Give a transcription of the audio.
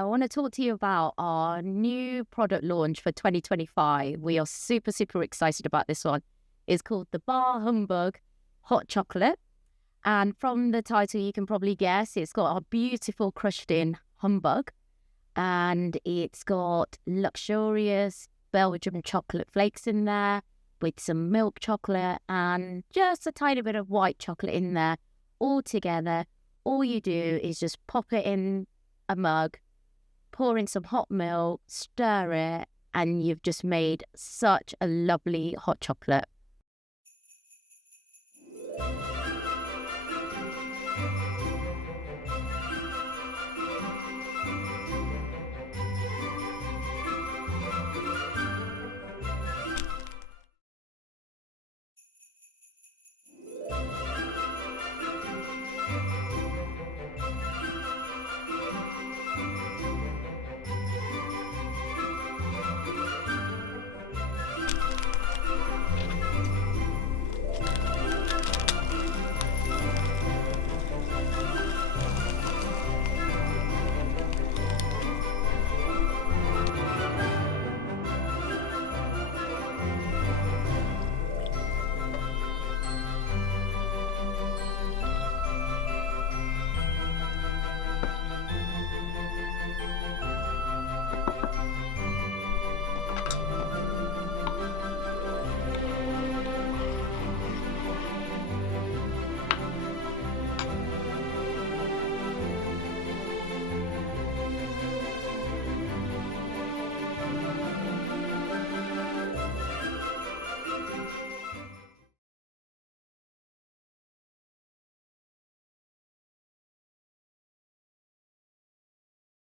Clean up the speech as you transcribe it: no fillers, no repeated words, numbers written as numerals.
I want to talk to you about our new product launch for 2025. We are super, super excited about this one. It's called the Bah Humbug Hot Chocolate. And from the title, you can probably guess it's got a beautiful crushed in humbug, and it's got luxurious Belgian chocolate flakes in there with some milk chocolate and just a tiny bit of white chocolate in there all together. All you do is just pop it in a mug, pour in some hot milk, stir it, and you've just made such a lovely hot chocolate.